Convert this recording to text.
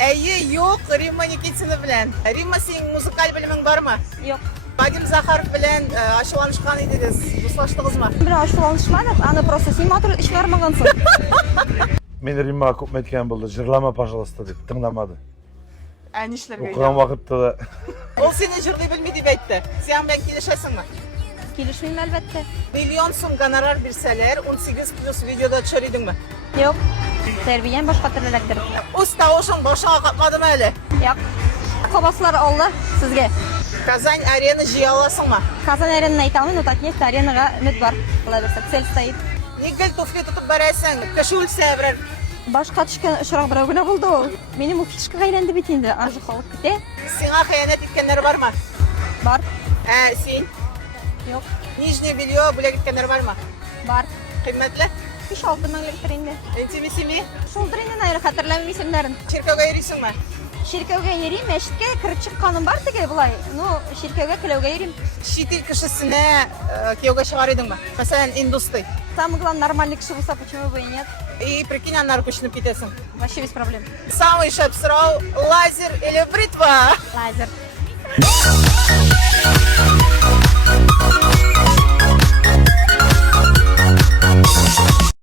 Әйе, yok, Римма Никитина белән. Римма, синең музыкаль белемең бармы? Yok. Вадим Захаров белән ачуланышкан идегез. Дуслаштыгызмы? Бирок ачуланышмадык, аны просто син матур ишмармагансың. Мен Римма күп әйткән булды, җырлама, пожалуйста, дип тыңламады. Ә нишләргә? Укыган вакытта да Ул сине җырлый белми дип әйтте. Син белән килешәсеңме? Килешмим әлбәттә. Миллион сум гонорар бирсәләр, 18+ видеода төшәр идеңме? Yok. Тәрбиям башка төрлерәктер. Үз тавышың башыңа капмадымы әле? Yok. Кабаслар алды сезгә. Казань арена җыя аласыңмы? Казан аренаны әйтә алмыйм, но так есть аренага өмет бар. Алла берсә, цель стоит. Ник гел туфли тотып барасың? Кеше үлсә берәр. Башка төшкән очрак берәү генә булды ул. Минем уфтышкага әйләнде бит инде, арҗы халык китә. Сиңа хыянәт иткәннәр бармы? Бар. Син? Yok. Нижнее белье бүләк иткәннәр бармы? Бар. Кыйммәтле? 5-6 меңлектер инде. Интимисими? Шулдыр инде, наверное, хәтерләмим исемнәрен. Чиркәүгә йөрисеңме? Чиркәүгә йөрим, мәчеткә кереп чыкканым бар теге булай. Ну, чиркәүгә келәүгә йөрим. Чит ил кешесенә кияүгә чыгар идеңме? Мәсәлән, индусты. Самое главное, нормальный кеше булса, почему бы и нет? И прикинь, аннары күченеп китәсең. Вообще без проблем. Самый шәп сорау: лазер или бритва? Лазер.